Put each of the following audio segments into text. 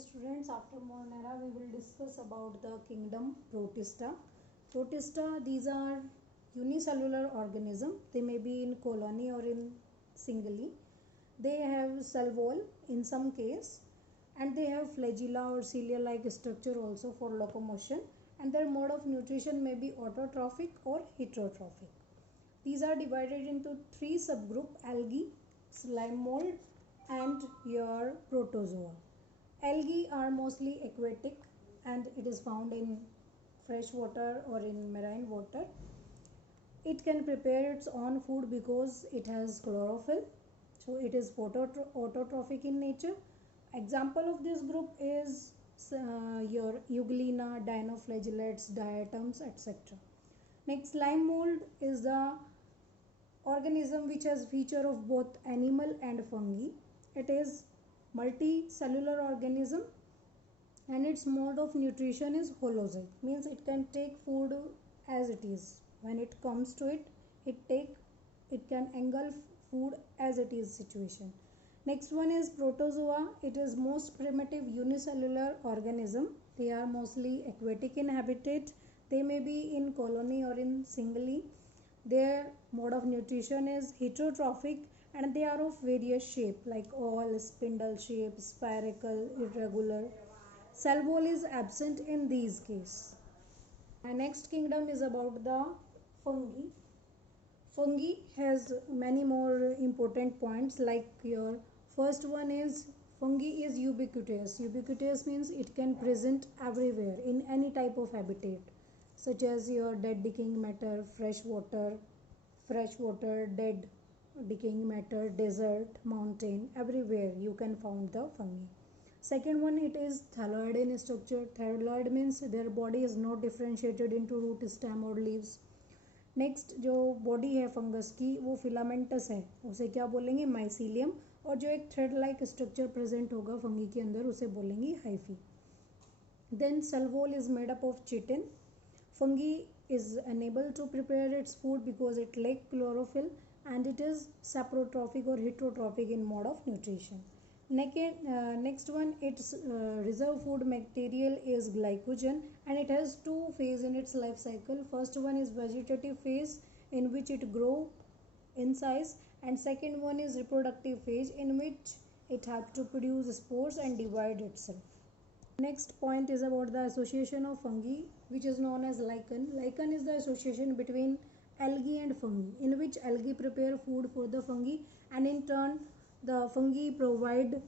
students, after Monera we will discuss about the kingdom Protista. Protista, these are unicellular organism. They may be in colony or in singly. They have cell wall in some case, and they have flagella or cilia-like structure also for locomotion, and their mode of nutrition may be autotrophic or heterotrophic. These are divided into three subgroup: algae, slime mold, and your protozoa. Algae are mostly aquatic and it is found in fresh water or in marine water. It can prepare its own food because it has chlorophyll, so it is autotrophic in nature. Example of this group is your Euglena, dinoflagellates, diatoms, etc. Next, slime mold is the organism which has feature of both animal and fungi. It is multicellular organism and its mode of nutrition is holozoic, means it can take food as it is. When it comes to it, it can engulf food as it is situation. Next one is protozoa. It is most primitive unicellular organism. They are mostly aquatic in habitat. They may be in colony or in singly. Their mode of nutrition is heterotrophic and they are of various shape like awl, spindle shape, spherical, irregular. Cell wall is absent in these cases. My next kingdom is about the fungi. Fungi has many more important points, like your first one is fungi is ubiquitous. Ubiquitous means it can present everywhere in any type of habitat, such as your dead decaying matter, fresh water, dead decaying matter, desert, mountain, everywhere you can find the fungi. Second one, it is thalloid in structure. Thalloid means their body is not differentiated into root, stem और leaves. Next जो body है fungus की वो filamentous है, उसे क्या बोलेंगे? Mycelium. और जो एक थ्रेड लाइक स्ट्रक्चर प्रेजेंट होगा फंगी के अंदर उसे बोलेंगे hyphae. Then cell wall is made up of chitin. Fungi is unable to prepare its food because it lacks chlorophyll and it is saprotrophic or heterotrophic in mode of nutrition. Next one, its reserve food material is glycogen and it has two phases in its life cycle. First one is vegetative phase in which it grow in size, and second one is reproductive phase in which it helps to produce spores and divide itself. Next point is about the association of fungi, which is known as lichen. Lichen is the association between algae and fungi, in which algae prepare food for the fungi and in turn the fungi provide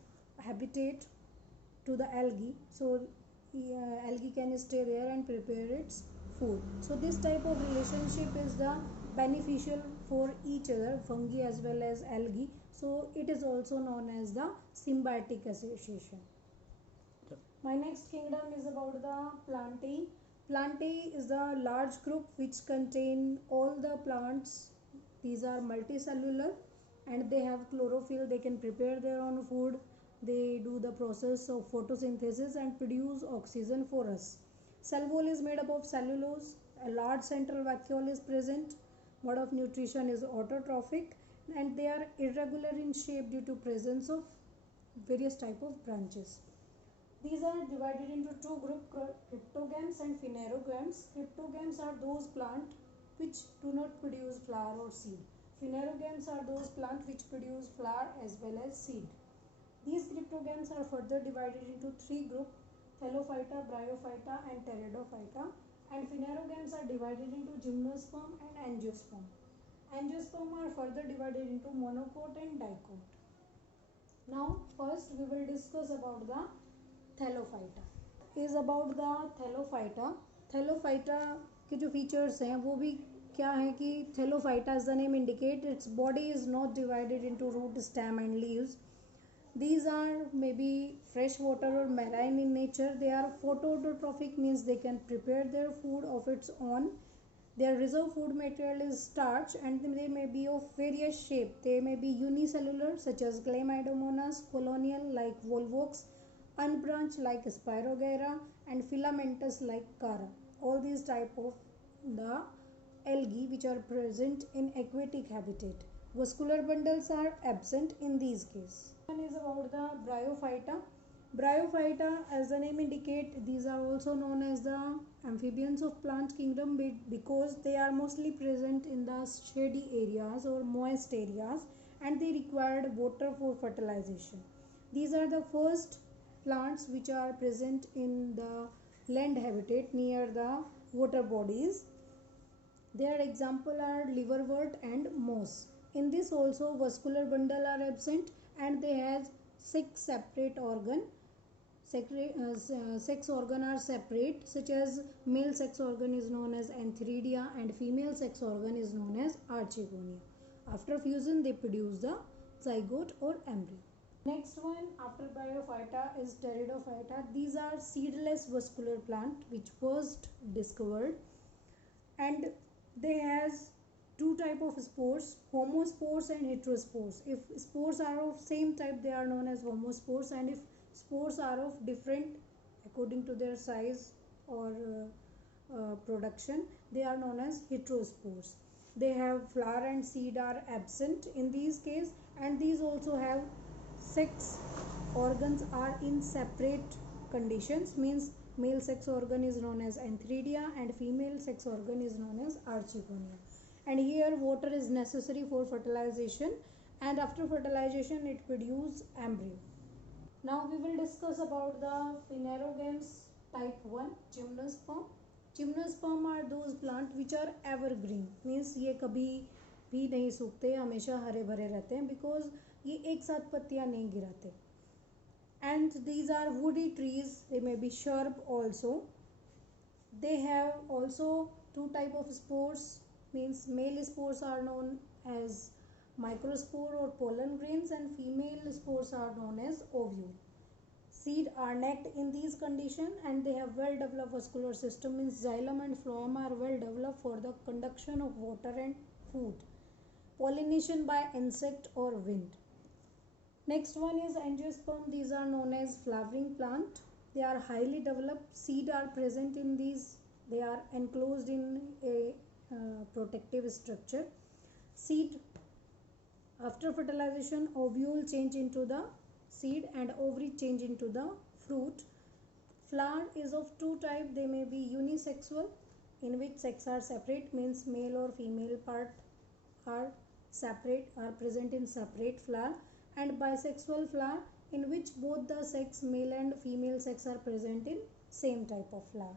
habitat to the algae, so algae can stay there and prepare its food. So this type of relationship is the beneficial for each other, fungi as well as algae, so it is also known as the symbiotic association. My next kingdom is about the Plantae. Plantae is a large group which contain all the plants. These are multicellular and they have chlorophyll. They can prepare their own food. They do the process of photosynthesis and produce oxygen for us. Cell wall is made up of cellulose. A large central vacuole is present. Mode of nutrition is autotrophic and they are irregular in shape due to presence of various type of branches. These are divided into two groups, cryptogams and phanerogams. Cryptogams are those plants which do not produce flower or seed. Phanerogams are those plants which produce flower as well as seed. These cryptogams are further divided into three groups: Thallophyta, Bryophyta and Pteridophyta. And phanerogams are divided into gymnosperm and angiosperm. Angiosperm are further divided into monocot and dicot. Now first we will discuss about the Thallophyta. Is about the Thallophyta. Thallophyta के जो features हैं वो भी क्या है कि Thallophyta, as the name indicates, its body is not divided into root, stem and leaves. These are maybe fresh water or marine in nature. They are photoautotrophic, means they can prepare their food of its own. Their reserve food material is starch and they may be of various shape. They may be unicellular such as Chlamydomonas, colonial like Volvox, unbranched like Spirogyra and filamentous like Cara. All these type of the algae which are present in aquatic habitat. Vascular bundles are absent in these cases. One is about the Bryophyta. Bryophyta, as the name indicate, these are also known as the amphibians of plant kingdom because they are mostly present in the shady areas or moist areas, and they required water for fertilization. These are the first plants which are present in the land habitat near the water bodies. Their example are liverwort and moss. In this also vascular bundle are absent, and they have 6 separate organ. Sex organ are separate, such as male sex organ is known as antheridia and female sex organ is known as archegonia. After fusion they produce the zygote or embryo. Next one after Bryophyta is Pteridophyta. These are seedless vascular plant which first discovered, and they has two type of spores, homospores and heterospores. If spores are of same type, they are known as homospores, and if spores are of different according to their size or production, they are known as heterospores. They have flower and seed are absent in these case, and these also have 6 organs are in separate conditions, means male sex organ is known as antheridia and female sex organ is known as archegonia. And here water is necessary for fertilization, and after fertilization it produces embryo. Now we will discuss about the phanerogames type 1, gymnosperm. Gymnosperm are those plant which are evergreen, means ये कभी भी नहीं सूखते, हमेशा हरे भरे रहते हैं because ये एक साथ पत्तियां नहीं गिराते. And these are woody trees, they may be shrub also. They have also two type of spores, means male spores are known as microspore or pollen grains, and female spores are known as ovule. Seed are necked in these conditions, and they have well developed vascular system, means xylem and phloem are well developed for the conduction of water and food. Pollination by insect or wind. Next one is angiosperm. These are known as flowering plant. They are highly developed. Seed are present in these. They are enclosed in a protective structure. Seed, after fertilization, ovule change into the seed and ovary change into the fruit. Flower is of two types. They may be unisexual, in which sex are separate, means male or female part are separate, are present in separate flower, and bisexual flower in which both the sex, male and female sex, are present in same type of flower.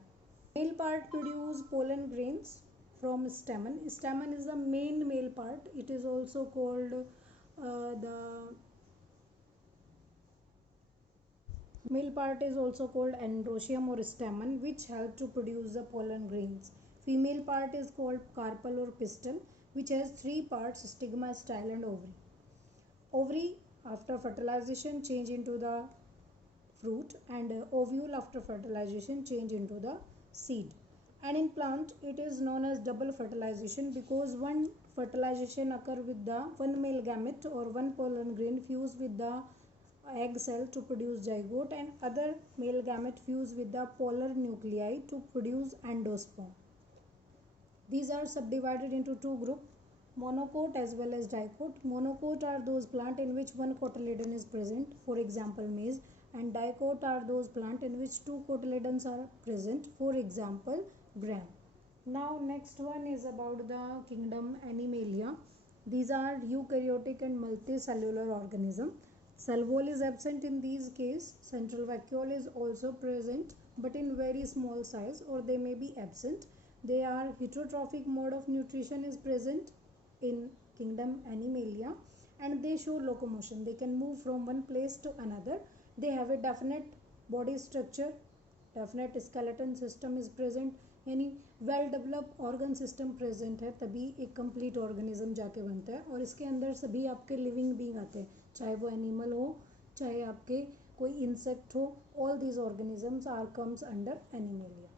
Male part produce pollen grains from stamen. Stamen is the main male part. It is also called the male part is also called androecium or stamen, which help to produce the pollen grains. Female part is called carpel or pistil, which has 3 parts: stigma, style and ovary. Ovary after fertilization change into the fruit, and ovule after fertilization change into the seed. And in plant it is known as double fertilization because one fertilization occur with the one male gamete or one pollen grain fuse with the egg cell to produce zygote, and other male gamete fuse with the polar nuclei to produce endosperm. These are subdivided into 2 groups, monocote as well as dicote. Monocote are those plant in which one cotyledon is present, for example maize, and dicote are those plant in which 2 cotyledons are present, for example gram. Now next one is about the kingdom Animalia. These are eukaryotic and multicellular organism. Cell wall is absent in these case. Central vacuole is also present but in very small size, or they may be absent. They are heterotrophic mode of nutrition is present in kingdom Animalia, and they show locomotion. They can move from one place to another. They have a definite body structure, definite skeleton system is present, यानी well develop organ system present है, तभी एक complete organism जाके बनता है. और इसके अंदर सभी आपके लिविंग बीइंग आते हैं, चाहे वो एनिमल हो चाहे आपके कोई इंसेक्ट हो. All these organisms are comes under animalia.